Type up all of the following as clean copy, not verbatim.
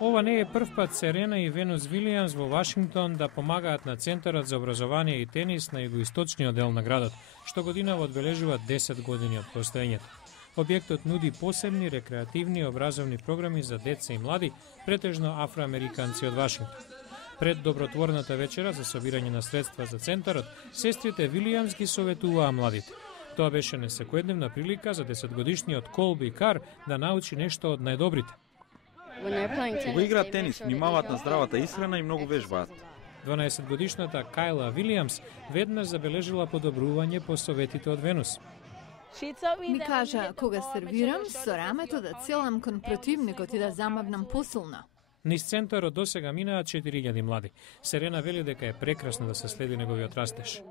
Ова не е прв пат Серена и Венус Вилијамс во Вашингтон да помагаат на Центарот за образование и тенис на југоисточниот дел на градот, што годинава одбележува 10 години од постоењето. Објектот нуди посебни рекреативни и образовни програми за деца и млади, претежно афроамериканци од Вашингтон. Пред добротворната вечера за собирање на средства за Центарот, сестрите Вилијамс ги советуваа младите. Тоа беше несекојдневна прилика за 10-годишниот Колби Кар да научи нешто од најдобрите. Кога играат тенис, внимаваат на здравата исхрана и многу вежбаат. 12-годишната Кајла Вилијамс веднаш забележила подобрување по советите од Венус. Ми кажа, кога сервирам, со рамето да целам кон противникот и да замавнам посилно. Низ Центарот досега минаат 4000 млади. Серена вели дека е прекрасно да се следи неговиот растеж.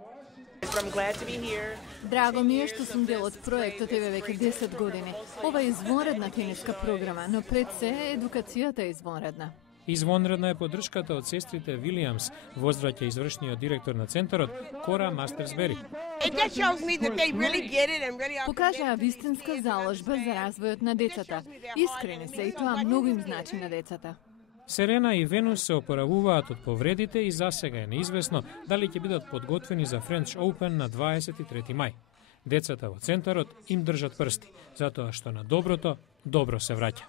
Драго ми е што сум дел од проектот еве веќе 10 години. Ова е извонредна тениска програма, но пред се едукацијата е извонредна. Извонредна е поддршката од сестрите Вилијамс, возвраќа извршниот директор на Центарот, Кора Мастерсбери. Покажаа вистинска заложба за развојот на децата. Искрени се и тоа многу им значи на децата. Серена и Венус се опоравуваат од повредите и засега е неизвестно дали ќе бидат подготвени за French Open на 23 мај. Децата во Центарот им држат прсти, затоа што на доброто добро се враќа.